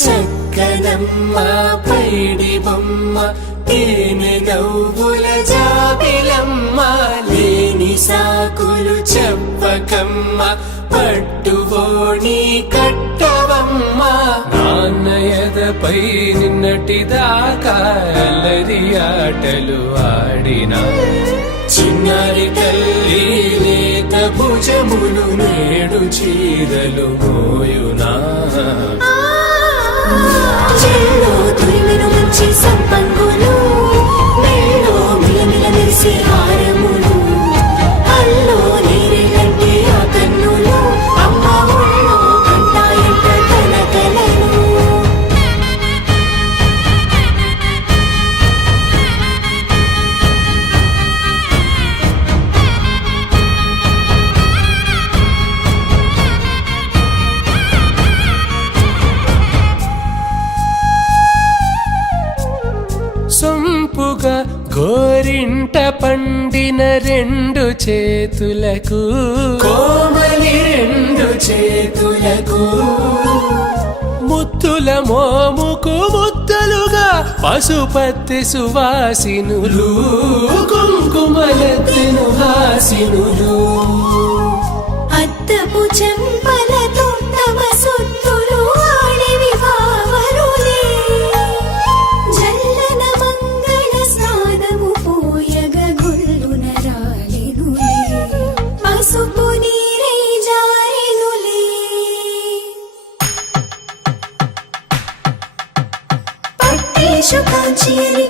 చక్కనమ్మ పైడి బొమ్మ తేనె నవ్వుల జాబిలమ్మ లేని సాకులు చెప్పకమ్మ పట్టువోణి కట్టవమ్మ నాన్నయదపై నిన్నటిదాకా అల్లరి ఆటలు ఆడినా చిన్నారి తల్లి లేత భుజములు నేడు చీరలు మోయునా చెల్లో తురిమిన మంచి సంపంగులు మెళ్ళో మిలమిల మెరిసే హారములు అల్లో నీరెలంటే ఆ కన్నులు అమ్మ ఒళ్ళో కంటాయంట తన కలను సొంపుగా గోరింట పండిన రెండు చేతులకు కోమలి రెండు చేతులకు ముత్తుల మోముకు ముద్దలుగా పశుపతి సువాసినులు కుంకుమలెత్తెను హాసినులు అద్దపు చెంపలతో తమ సుత్తులు ఆడివి భావరులే జల్లన మంగళ స్నానము పోయగ గొల్లున రాలినులే పసుపు నీరై జారినులే పట్టేషు కాంచేరి